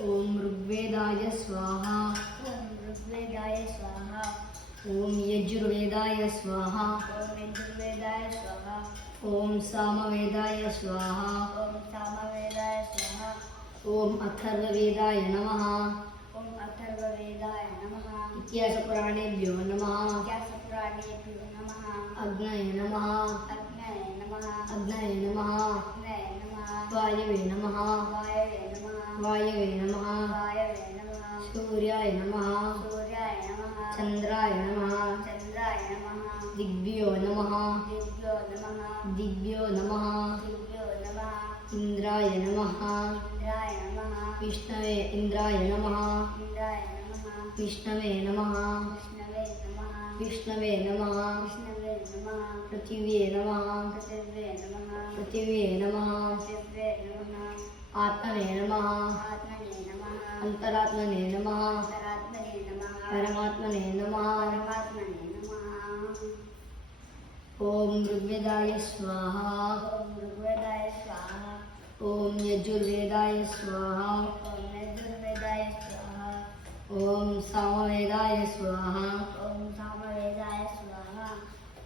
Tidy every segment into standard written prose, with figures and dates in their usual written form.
ओम ऋग्वेदाय स्वाहा। ओम ऋग्वेदाय स्वाहा। ओम यजुर्वेदाय स्वाहा। ओम यजुर्वेदाय स्वाहा। ओम सामवेदाय स्वाहा। ओम सामवेदाय स्वाहा। ओम अथर्ववेदाय नमः। ओम अथर्ववेदाय नमः। इतिहासपुराणेभ्यो नमः। इतिहासपुराणेभ्यो नमः। अग्नये नमः। अग्नये नमः। अग्नये नमः। अग्नये नमः। वायवे नमः। वायवे नमः। वायवे नमः। वायवे नमः। सूर्याय नमः। सूर्याय नमः। चंद्राय नमः। चंद्राय नमः। दिग्भ्यो नमः। दिव्यो नमः। दिग्भ्यो नमः। दिव्यो नमः। इंद्राय नमः। इंद्राय नमः। विष्णवे इंद्राय नमः। इंद्राय नमः। विष्णवे नमः। विष्णवे नमः। विष्णवे नमः। विष्णवे नमः। पृथिव्ये नमः। पृथिव्ये नमः। पृथिव्ये नमः। पृथिव्ये नमः। आत्मने नमः। आत्मने नमः। अंतरात्मने नमः। अंतरात्मने नमः। परमात्मने नमः। परमात्मने नमः। ओम ऋग्वेदाय स्वाहा। ओम ऋग्वेदाय स्वाहा। ओम यजुर्वेदाय स्वाहा। ओम यजुर्वेदाय स्वाहा। ओम सामवेदाय स्वाहा। ओम सामवेदाय स्वाहा।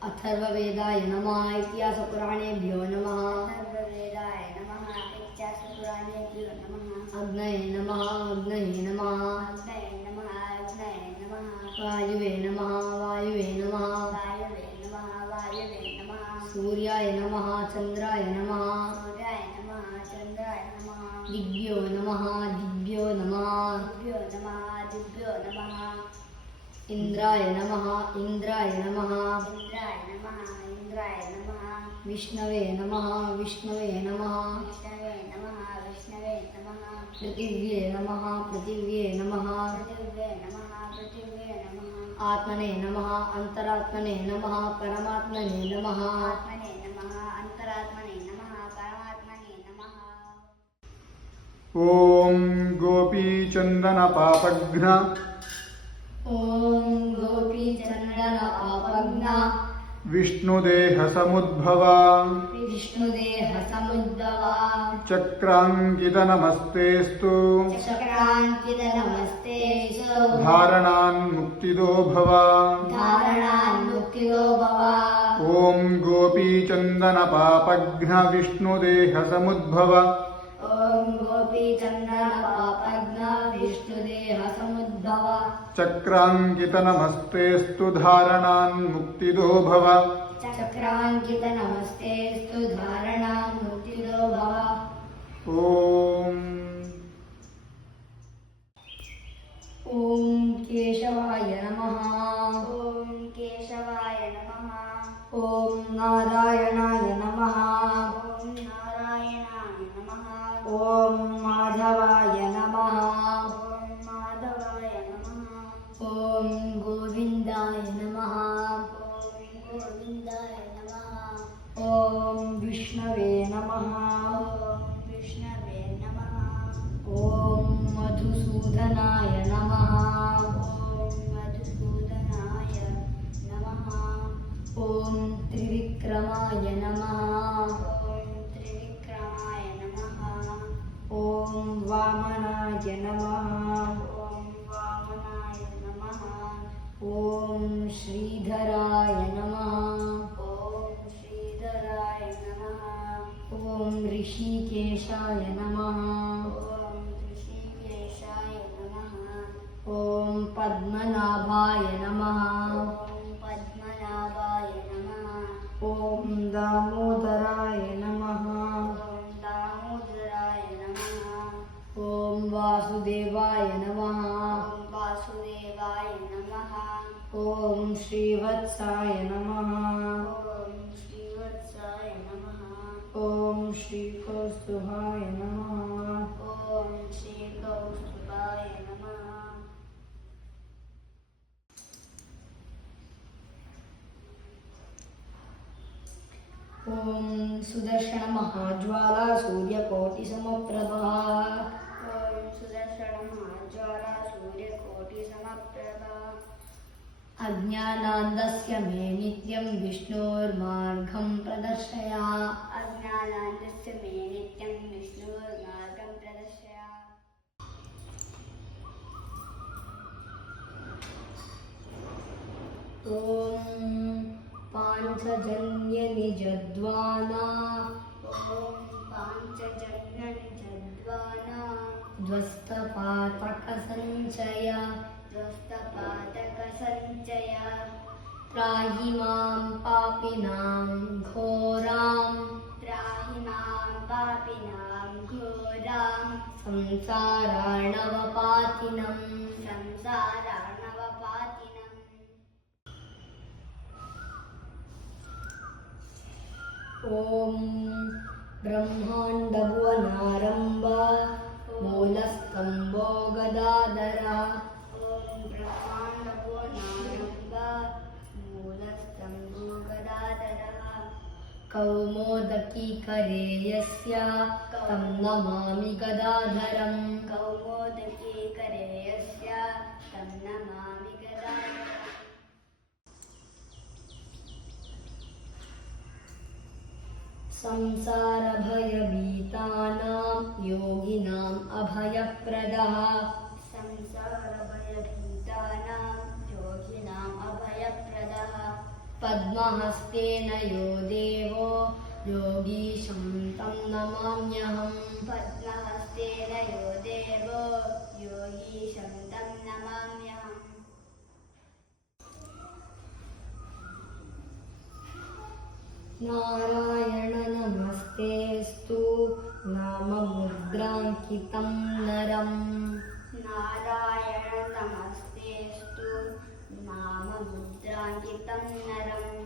अथर्ववेदाय नमः। इतिहासपुराणेभ्यो नमः। अथर्ववेदाय नमः। इतिहासपुराणेभ्यो नमः। अग्नये नमः। अग्नये नमः। अग्नये नमः। अग्नये नमः। वायुवे नमः। वायुवे नमः। वायवे नमः। वायवे नमः। सूर्याय नमः। चंद्राय नमः। सूर्याय नमः। चंद्राय नमः। दिग्भ्यो नमः। दिग्भ्यो नमः। दिव्यो नमः। दिव्यो नमः। इंद्राय नमः। इंद्राय नमः। इंद्राय नमः। इंद्राय नमः। विष्णवे नमः। विष्णवे नमः। विष्णवे नमः। विष्णवे नमः। पृथिव्ये नमः। पृथिव्ये नमः। पृथिव्ये नमः। पृथिव्ये नमः। आत्मने नमः। अंतरात्मने नमः। परमात्मने नमः। आत्मने नमः। अंतरात्मने नमः। परमात्मने नमः। ओम गोपीचंदन पापघ्न ओम गोपीचंदन पापघ्न विष्णुदेह समुद्भव विष्णुदेह समुद्भवा चक्रांकित नमस्तेस्तु चक्रांकित नमस्ते धारणान्मुक्तिदो भव धारणान्मुक्तिदो भव। ओम गोपीचंदन पापघ्न विष्णुदेह समुद्भव ओम गोपीचंदन पापघ्न विष्णुदेह समुद्भव चक्रांकित नमस्तेस्तु धारणान्मुक्तिदो भव चक्रांकित नमस्तेस्तु धारणान्मुक्तिदो भव। ओम ओम केशवाय नमः। ओम केशवाय नमः। ओम नारायणाय नमः। ओम नारायणाय नमः। ओम माधवाय नमः। ओम माधवाय नमः। ओम गोविंदाय नमः। ओम गोविंदाय नमः। ओम विष्णवे नमः। ओम विष्णवे नमः। ओम मधुसूदनाय नमः। ओम मधुसूदनाय नमः। ओम त्रिविक्रमाय नमः। ओम त्रिविक्रमाय नमः। ओम वामनाय नमः। ओम वामनाय नमः। ओम श्रीधराय नमः। ओम श्रीधराय नमः। ओम ऋषिकेशाय नमः। ओम ऋषिकेशाय नमः। ओम पद्मनाभाय नमः। ओम पद्मनाभाय नमः। ओम दामोदराय नमः। ओम दामोदराय नमः। ओम वासुदेवाय नमः। ओम वासुदेवाय नमः। ओम श्रीवत्साय नमः। ओम श्रीवत्साय नमः। ओम श्रीकौस्तुभाय नमः। ओम श्रीकौस्तुभाय नमः। ओम सुदर्शन महाज्वाला सूर्यकोटिसमप्रभा। ओम सुदर्शन महाज्वाला सूर्यकोटिसमप्रभा। अज्ञानान्दस्य मे नित्यं विष्णोर्मार्गं प्रदर्शय। अज्ञानान्तस्य मे नित्यं विष्णोर्मार्गं प्रदर्शय। ॐ पाञ्चजन्यनिजद्वाना पाञ्चजन्यनिजद्वाना ध्वस्तपातकसञ्चय ध्वस्तपातकसञ्चय त्राहि मां पापिनां घोरां त्राहि मां पापिनां घोरां संसारार्णवपातिनम् संसारार्णवपातिनम् ॐ ब्रह्माण्डभुवनारम्भ मूलस्तम्भो गदाधरः ॐ ब्रह्माण्डो नारम्भ मूलस्तम्भो गदाधरः कौमोदकीकरे यस्य तं नमामि गदाधरम् कौमोदकी करे यस्य तं नमामि गदाधरम् संसारभयभीतानां योगिनाम् अभयप्रदः संसारभयभीतानां योगिनाम् अभयप्रदः पद्महस्तेन यो देवो योगीशं तं नमाम्यहम् पद्महस्तेन यो देवो योगीशं तं नमाम्यहम् नारायण नमस्तेऽस्तु नाममुद्राङ्कितं नरम् नारायण नमस्तेऽस्तु नाममुद्राङ्कितं नरम्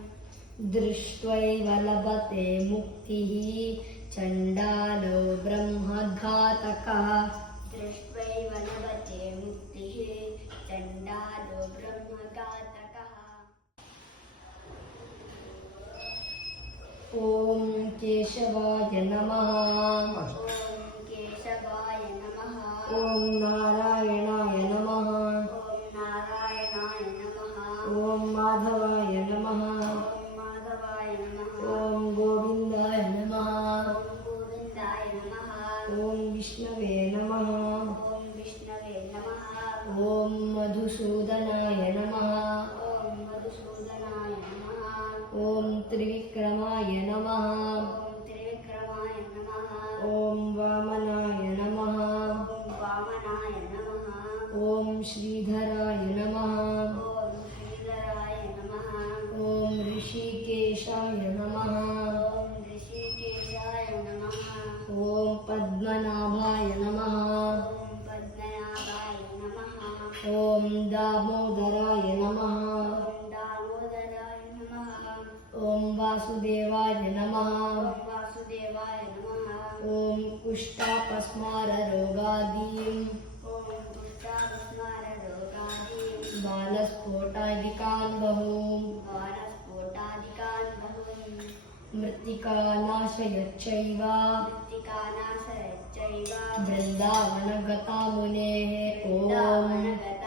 दृष्ट्वैव लभते मुक्तिः चण्डालो ब्रह्मघातकः दृष्ट्वैव लभते मुक्तिः चण्डालो ब्रह्मघातकः ॐ केशवाय नमः ॐ केशवाय नमः ॐ नारायणाय नमः ॐ नारायणाय नमः ॐ माधवाय नमः ॐ माधवाय नमः ॐ गोविन्दाय नमः ॐ गोविन्दाय नमः ॐ विष्णवे नमः ॐ विष्णवे नमः ॐ मधुसूदनाय नमः ॐ मधुसूदनाय नमः ॐ त्रिविक्रमाय नमः ॐ त्रिविक्रमाय नमः ॐ वामनाय नमः ॐ वामनाय नमः ॐ श्रीधराय नमः ॐ श्रीधराय नमः ॐ ऋषिकेशाय नमः ॐ ऋषिकेशाय नमः ॐ पद्मनाभाय नमः ॐ पद्मनाभाय नमः ॐ दामोदराय नमः ॐ दामोदराय नमः ॐ वासुदेवाय नमः ॐ वासुदेवाय नमः ॐ कुष्ठापस्माररोगादीं ॐ कुष्ठाभस्माररोगादीं बालस्फोटादिकान् बहून् बाणस्फोटादिकान् बहून् मृत्तिकानाशयच्चैव मृत्तिकानाशयच्चैव वृन्दावनगता मुनेः ॐ वृन्दावनगता